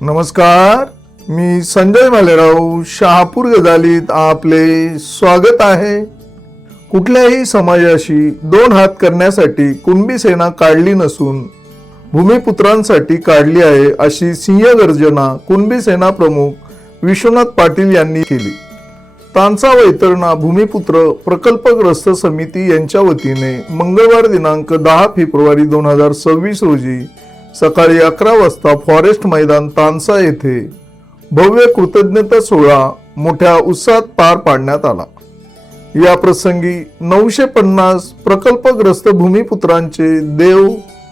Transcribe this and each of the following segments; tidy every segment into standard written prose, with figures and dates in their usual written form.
नमस्कार, मी संजय भालेराव शहापूर गजालीत आपले स्वागत आहे. कुठल्याही समाजाशी दोन हात करण्यासाठी कुणबी सेना काढली नसून भूमिपुत्रांसाठी काढली आहे, अशी सिंहगर्जना कुणबी सेना प्रमुख विश्वनाथ पाटील यांनी केली. तांसा वैतरणा भूमिपुत्र प्रकल्पग्रस्त समिती यांच्या वतीने मंगळवार दिनांक 10 फेब्रुवारी 2026 रोजी सकाळी 11 वाजता फॉरेस्ट मैदान तांसा येथे भव्य कृतज्ञता सोहळा मोठ्या उत्साहात पार पाडण्यात आला. या प्रसंगी 950 प्रकल्पग्रस्त भूमिपुत्रांचे देव,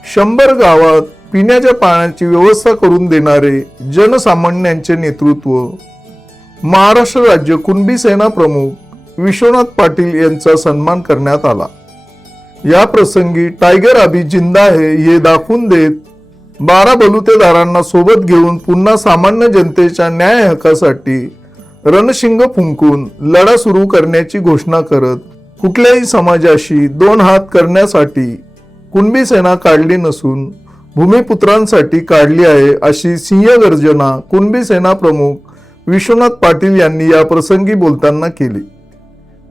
100 गावात पिण्याच्या पाण्याची व्यवस्था करून देणारे जनसामान्यांचे नेतृत्व, महाराष्ट्र राज्य कुणबी सेना प्रमुख विश्वनाथ पाटील यांचा सन्मान करण्यात आला. या प्रसंगी टायगर अभी जिंदा है हे दाखवून देत 12 बलुतेदारांना सोबत घेऊन पुन्हा सामान्य जनतेच्या न्याय हक्कासाठी रणशिंग फुंकून लढा सुरू करण्याची घोषणा करत कुठल्याही समाजाशी दोन हात करण्यासाठी कुणबी सेना काढली नसून भूमिपुत्रांसाठी काढली आहे, अशी सिंहगर्जना कुणबी सेना प्रमुख विश्वनाथ पाटील यांनी या प्रसंगी बोलताना केली.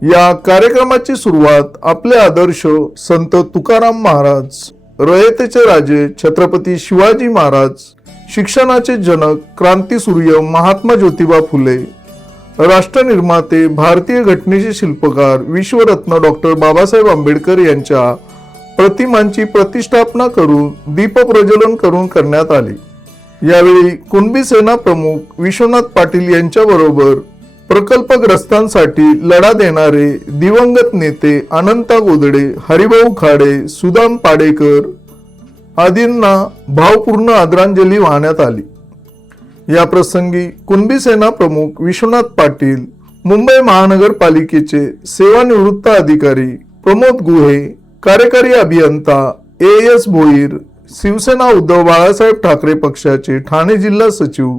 या कार्यक्रमाची सुरुवात आपले आदर्श संत तुकाराम महाराज, रयतेचे राजे छत्रपती शिवाजी महाराज, शिक्षणाचे जनक क्रांतीसूर्य महात्मा ज्योतिबा फुले, राष्ट्रनिर्माते भारतीय घटनेचे शिल्पकार विश्वरत्न डॉक्टर बाबासाहेब आंबेडकर यांच्या प्रतिमांची प्रतिष्ठापना करून दीपप्रज्वलन करून करण्यात आली. यावेळी कुणबी सेना प्रमुख विश्वनाथ पाटील यांच्या बरोबर प्रकल्पग्रस्तांसाठी लढा देणारे दिवंगत नेते अनंता गोदडे, हरिभाऊ खाडे, सुदाम पाडेकर आदींना भावपूर्ण आदरांजली वाहण्यात आली. या प्रसंगी कुणबी सेना प्रमुख विश्वनाथ पाटील, मुंबई महानगरपालिकेचे सेवानिवृत्त अधिकारी प्रमोद गुहे, कार्यकारी अभियंता AS भोईर, शिवसेना उद्धव बाळासाहेब ठाकरे पक्षाचे ठाणे जिल्हा सचिव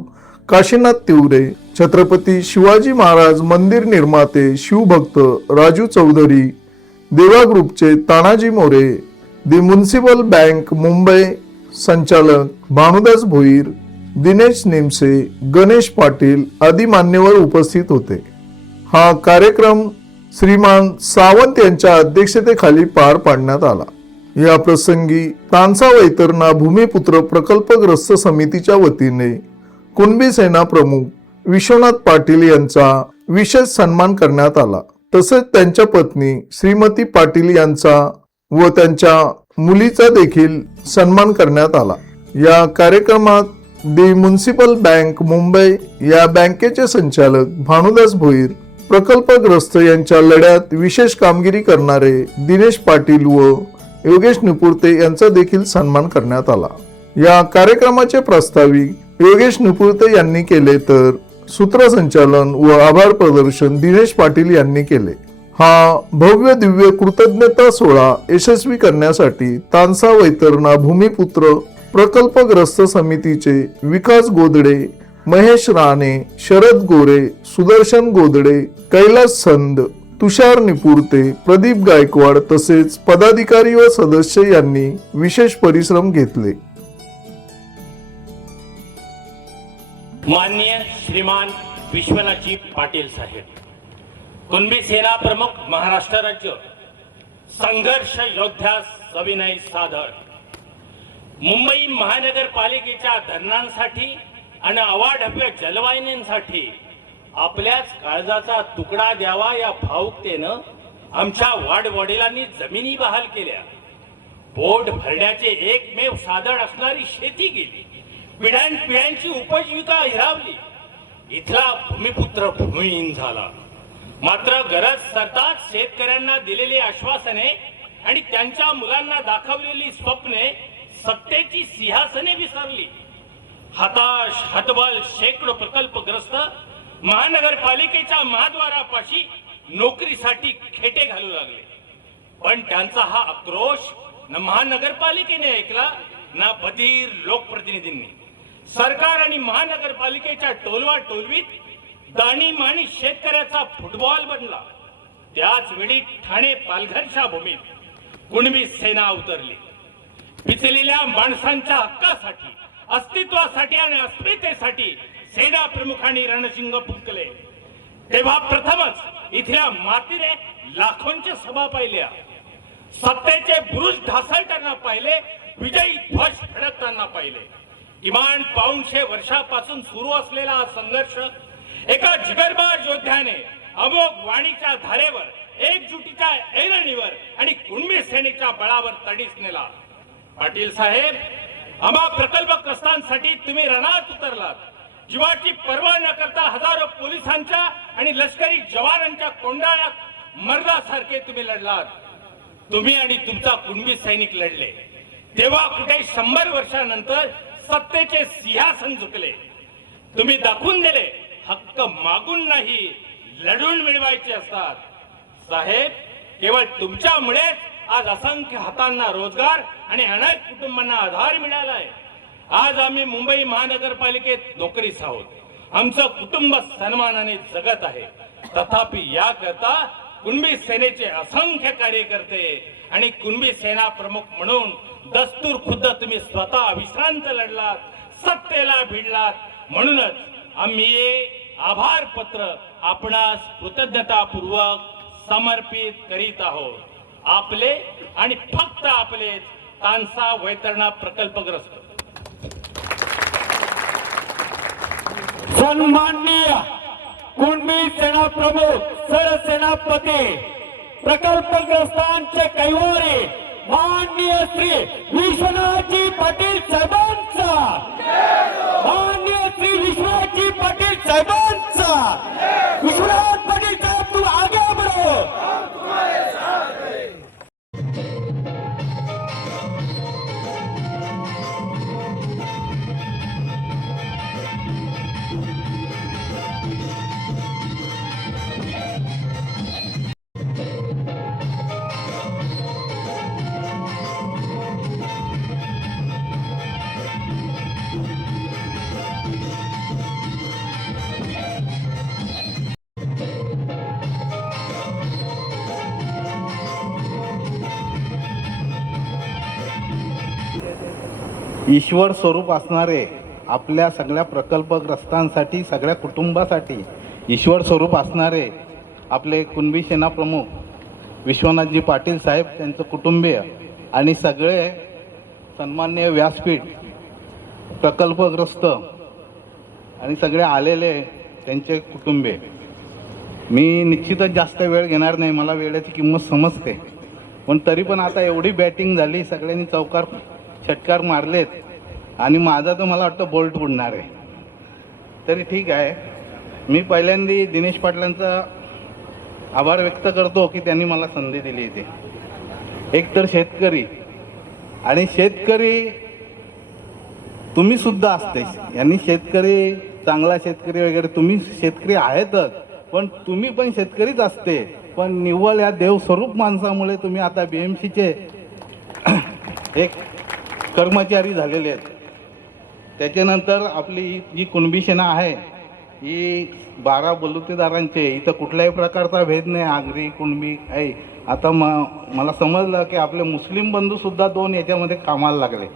काशीनाथ तिवरे, छत्रपती शिवाजी महाराज मंदिर निर्माते शिवभक्त राजू चौधरी, देवा ग्रुपचे तानाजी मोरे, दी म्युनिसिपल बँक मुंबई संचालक भानुदास भोईर, दिनेश नेमसे, गणेश पाटील आदी मान्यवर उपस्थित होते. हा कार्यक्रम श्रीमान सावंत यांच्या अध्यक्षतेखाली पार पाडण्यात आला. या प्रसंगी तांसा वैतरणा भूमिपुत्र प्रकल्पग्रस्त समितीच्या वतीने कुणबी सेना प्रमुख विश्वनाथ पाटील यांचा विशेष सन्मान करण्यात आला. तसेच त्यांच्या पत्नी श्रीमती पाटील यांचा व त्यांच्या मुलीचा देखील सन्मान करण्यात आला. या कार्यक्रमात दी म्युनिसिपल बँक मुंबई या बँकेचे संचालक भानुदास भोईर, प्रकल्पग्रस्त यांच्या लढ्यात विशेष कामगिरी करणारे दिनेश पाटील व योगेश निपुर्ते यांचा देखील सन्मान करण्यात आला. या कार्यक्रमाचे प्रास्ताविक योगेश निपुर्ते यांनी केले तर सूत्रसंचालन व आभार प्रदर्शन दिनेश पाटील यांनी केले. हा भव्य दिव्य कृतज्ञता सोहळा यशस्वी करण्यासाठी तांसा वैतरणा भूमिपुत्र प्रकल्पग्रस्त समितीचे विकास गोदडे, महेश राणे, शरद गोरे, सुदर्शन गोदडे, कैलास संद, तुषार निपुर्ते, प्रदीप गायकवाड तसेच पदाधिकारी व सदस्य यांनी विशेष परिश्रम घेतले. माननीय श्रीमान विश्वनाथजी पाटील साहेब, कुणबी सेना प्रमुख महाराष्ट्र राज्य, संघर्ष योद्ध्यास सविनय सादर. मुंबई महानगरपालिकेच्या धरणांसाठी आणि अवाढव्य जलवाहिन्यांसाठी आपल्याच काळजाचा तुकडा द्यावा या भावुकतेनं आमच्या वाडवडिलांनी जमिनी बहाल केल्या. पोट भरण्याचे एकमेव साधन असणारी शेती गेली, पिढ्यानपिढ्यांची उपजीविका हिरावली. इथला भूमिपुत्र भूमिहीन झाला. मात्र गरज सरताच शेतकऱ्यांना दिलेली आश्वासने आणि त्यांच्या मुलांना दाखवलेली स्वप्ने, सत्तेची सिंहासने विसरली. हताश हतबल शेकडो प्रकल्पग्रस्त महानगरपालिकेच्या महाद्वारापाशी नोकरीसाठी खेटे घालू लागले. पण त्यांचा हा आक्रोश न महानगरपालिकेने ऐकला ना बधीर लोकप्रतिनिधींनी. सरकार आणि महानगरपालिकेच्या टोलवा टोलवीत दाणी माणी शेतकऱ्याचा फुटबॉल बनला. त्याच वेळी ठाणे पालघरच्या भूमीत कुणबी सेना उतरली. पिचलेल्या माणसांच्या हक्कासाठी, अस्तित्वासाठी आणि अस्मितेसाठी सेना प्रमुखांनी रणशिंग फुंकले, तेव्हा प्रथमच इथल्या मातीने लाखोंच्या सभा पाहिल्या, सत्तेचे बुरुज ढासळताना पाहिले, विजयी ध्वज फडकताना पाहिले. किमान 250 वर्षापासून सुरू असलेला हा संघर्ष एका जिगरबाज योद्ध्याने अमोघ वाणीच्या धारेवर, एकजुटीच्या ऐरणीवर आणि कुणबी सेनेच्या बळावर तडीस नेला. पाटील साहेब, आम्हा प्रकल्पग्रस्तांसाठी तुम्ही रणात उतरलात. जीवाची पर्वा न करता हजारो पोलिसांच्या आणि लष्करी जवानांच्या कोंडाळ्यात मर्दासारखे तुम्ही लढलात. तुम्ही आणि तुमचा कुणबी सैनिक लढले, तेव्हा कुठे 100 वर्षानंतर सत्तेचे सिंहासन झुकले. तुम्ही दाखवून दिले, हक्क मागून नाही, लढून मिळवायचे असतात. साहेब, केवळ तुमच्यामुळे आज असंख्य हातांना रोजगार आणि अनेक कुटुंबांना आधार मिळालाय. आज आम्ही मुंबई महानगरपालिकेत नोकरीस आहोत. आमचं कुटुंब सन्मानाने जगत आहे. तथापि याकरता कुणबी सेनेचे असंख्य कार्यकर्ते आणि कुणबी सेना प्रमुख म्हणून दस्तूर खुद्द तुम्ही स्वतः अविश्रांत लढलात, सत्तेला भिडलात. म्हणूनच आम्ही हे आभार पत्र आपणास कृतज्ञतापूर्वक समर्पित करीत आहोत. आपले आणि फक्त आपले तानसा वैतरणा प्रकल्पग्रस्त. सन्माननीय कुणबी सेना प्रमुख, सरसेनापती, प्रकल्पग्रस्तांचे कैवारी माननीय श्री विश्वनाथजी पाटील साहेबांचा, माननीय श्री विश्वनाथजी पाटील साहेबांचा. विश्वनाथ पाटील साहेब, तुम आगे बढ़ो. ईश्वर स्वरूप असणारे, आपल्या सगळ्या प्रकल्पग्रस्तांसाठी, सगळ्या कुटुंबासाठी ईश्वर स्वरूप असणारे आपले कुणबी सेना प्रमुख विश्वनाथजी पाटील साहेब, त्यांचं कुटुंबीय आणि सगळे सन्माननीय व्यासपीठ, प्रकल्पग्रस्त आणि सगळे आलेले त्यांचे कुटुंबीय. मी निश्चितच जास्त वेळ घेणार नाही, मला वेळेची किंमत समजते. पण तरी पण आता एवढी बॅटिंग झाली, सगळ्यांनी चौकार षटकार मारलेत आणि माझा तर मला वाटतं बोल्ट उडणार आहे. तरी ठीक आहे, मी पहिल्यांदा दिनेश पाटलांचा आभार व्यक्त करतो की त्यांनी मला संधी दिली इथे. एक तर शेतकरी, आणि शेतकरी तुम्ही सुद्धा असते, यांनी शेतकरी, चांगला शेतकरी वगैरे तुम्ही शेतकरी आहेतच, पण तुम्ही पण शेतकरीच असते. पण निव्वळ या देवस्वरूप माणसामुळे तुम्ही आता BMCचे एक कर्मचारी झालेले आहेत. त्याच्यानंतर आपली जी कुणबी सेना आहे ही 12 बलुतेदारांचे, इथं कुठल्याही प्रकारचा भेद नाही, आगरी कुणबी आहे. आता मला समजलं की आपले मुस्लिम बंधूसुद्धा 2 याच्यामध्ये कामाला लागले.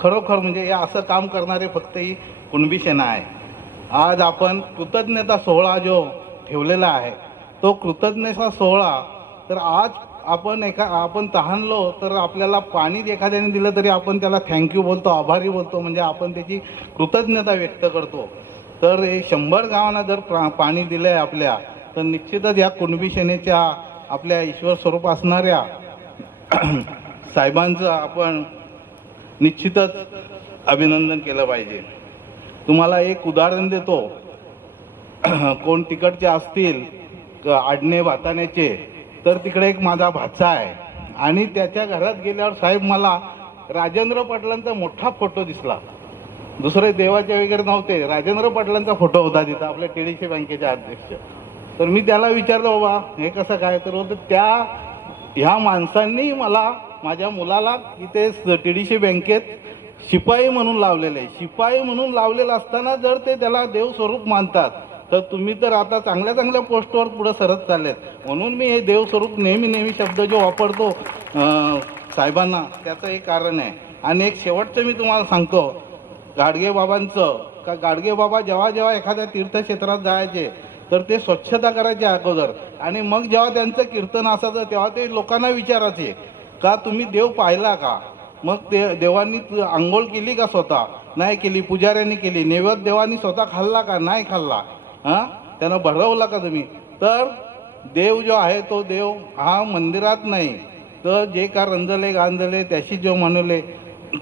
खरोखर म्हणजे या असं काम करणारे फक्त ही कुणबी सेना आहे. आज आपण कृतज्ञता सोहळा जो ठेवलेला आहे, तो कृतज्ञता सोहळा, तर आज आपण तहानलो तर आपल्याला पाणी एखाद्याने दिलं तरी आपण त्याला थँक्यू बोलतो, आभारी बोलतो, म्हणजे आपण त्याची कृतज्ञता व्यक्त करतो. तर हे 100 गावांना जर पाणी दिलं आहे आपल्या, तर निश्चितच या कुणबी सेनेच्या आपल्या ईश्वर स्वरूप असणाऱ्या साहेबांचं आपण निश्चितच अभिनंदन केलं पाहिजे. तुम्हाला एक उदाहरण देतो. कोण तिकडचे असतील आडणे भाताण्याचे, तर तिकडे एक माझा भाचा आहे आणि त्याच्या घरात गेल्यावर साहेब मला राजेंद्र पाटलांचा मोठा फोटो दिसला. दुसरे देवाचे वगैरे नव्हते, राजेंद्र पाटलांचा फोटो होता तिथं, आपल्या TDC बँकेचे अध्यक्ष. तर मी त्याला विचारलं, बाबा हे कसं काय? तर होतं ह्या माणसांनी मला, माझ्या मुलाला इथे TDC बँकेत शिपाई म्हणून लावलेले आहे. शिपाई म्हणून लावलेलं असताना जर ते त्याला देवस्वरूप मानतात, तर तुम्ही तर आता चांगल्या चांगल्या पोस्टवर पुढे सरत चाललेत. म्हणून मी हे देवस्वरूप नेहमी शब्द जो वापरतो साहेबांना, त्याचं एक कारण आहे. आणि एक शेवटचं मी तुम्हाला सांगतो, गाडगे बाबांचं का गाडगे बाबा जेव्हा जेव्हा एखाद्या तीर्थक्षेत्रात जायचे तर ते स्वच्छता करायचे अगोदर, आणि मग जेव्हा त्यांचं कीर्तन असायचं तेव्हा ते लोकांना विचारायचे का तुम्ही देव पाहिला का, मग ते देवांनी आंघोळ केली का, स्वतः नाही केली, पुजाऱ्यांनी केली, नैवेद्य देवांनी स्वतः खाल्ला का, नाही खाल्ला, हां त्यांना भरवला का तुम्ही. तर देव जो आहे तो देव हा मंदिरात नाही, तर जे का रंजले गांजले त्याशी जो म्हणले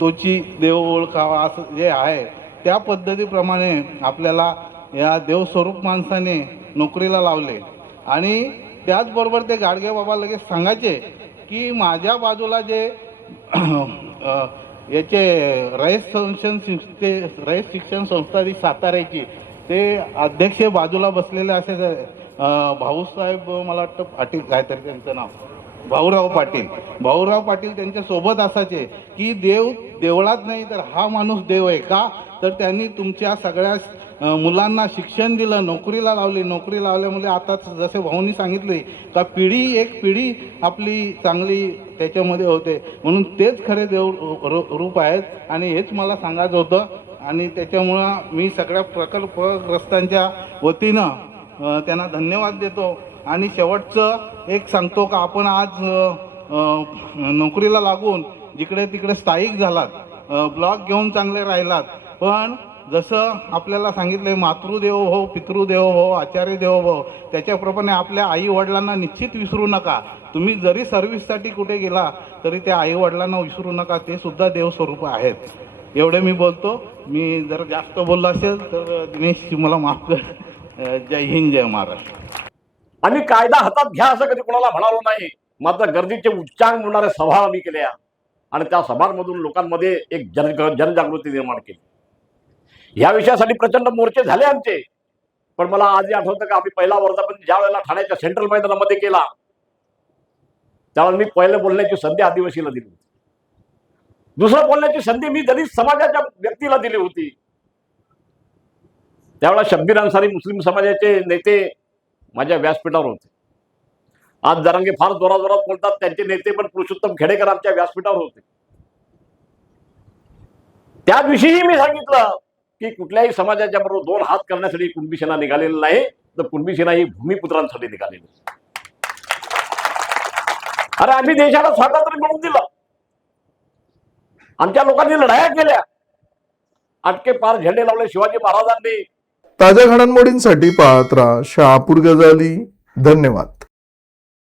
तोची देव ओळखावा, असं जे आहे त्या पद्धतीप्रमाणे आपल्याला या देवस्वरूप माणसाने नोकरीला लावले. आणि त्याचबरोबर ते गाडगे बाबा लगेच सांगायचे की माझ्या बाजूला जे याचे रयत शिक्षण संस्था जी साताऱ्याची ते अध्यक्ष बाजूला बसलेले असे भाऊसाहेब, मला वाटतं पाटील काहीतरी त्यांचं नाव, भाऊराव पाटील त्यांच्या सोबत असायचे की देव देवळात नाही तर हा माणूस देव आहे का, तर त्यांनी तुमच्या सगळ्या मुलांना शिक्षण दिलं, नोकरीला लावली, नोकरी लावल्यामुळे आता जसे भाऊंनी सांगितले का एक पिढी आपली चांगली त्याच्यामध्ये होते, म्हणून तेच खरे देव रूप आहेत. आणि हेच मला सांगायचं होतं. आणि त्याच्यामुळं मी सगळ्या प्रकल्पग्रस्तांच्या वतीनं त्यांना धन्यवाद देतो. आणि शेवटचं एक सांगतो का आपण आज नोकरीला लागून जिकडे तिकडे स्थायिक झालात, ब्लॉक घेऊन चांगले राहिलात, पण जसं आपल्याला सांगितलंय मातृदेव हो, पितृदेव हो, आचार्य देव हो, त्याच्याप्रमाणे आपल्या आई वडिलांना निश्चित विसरू नका. तुम्ही जरी सर्व्हिससाठी कुठे गेला तरी त्या आई वडिलांना विसरू नका, ते सुद्धा देवस्वरूप आहेत. एवढे मी बोलतो. मी जर जास्त बोललो असेल तर दिनेश मला माफ कर. जय हिंद, जय महाराष्ट्र. आम्ही कायदा हातात घ्या असं कधी कोणाला म्हणालो नाही, मात्र गर्दीचे उच्चांक म्हणणाऱ्या सभा आम्ही केल्या आणि त्या सभांमधून लोकांमध्ये एक जनजागृती निर्माण केली. ह्या विषयासाठी प्रचंड मोर्चे झाले आमचे. पण मला आजही आठवतं का आम्ही पहिला वर्धापन ज्या वेळेला ठाण्याच्या सेंट्रल मैदानामध्ये केला त्यावेळेला मी पहिले बोलण्याची संधी आदिवासीला दिली होती, दुसरं बोलण्याची संधी मी दलित समाजाच्या व्यक्तीला दिली होती. त्यावेळेला शब्बीर अन्सारी मुस्लिम समाजाचे नेते माझ्या व्यासपीठावर होते. आज जरांगे फार जोराजोरात बोलतात, त्यांचे नेते पण पुरुषोत्तम खेडेकर आमच्या व्यासपीठावर होते. त्या दिवशीही मी सांगितलं की कुठल्याही समाजाच्या बरोबर दोन हात करण्यासाठी कुणबी सेना निघालेली नाही, तर कुणबी सेना ही भूमिपुत्रांसाठी निघालेली. अरे आम्ही देशाला स्वातंत्र्य मिळवून दिलं, आमच्या लोकांनी लढाया केल्या, अटके पार झेंडे लावले शिवाजी महाराजांनी. ताज्या घडामोडींसाठी पाहत राहा शहापूर गजाली. धन्यवाद.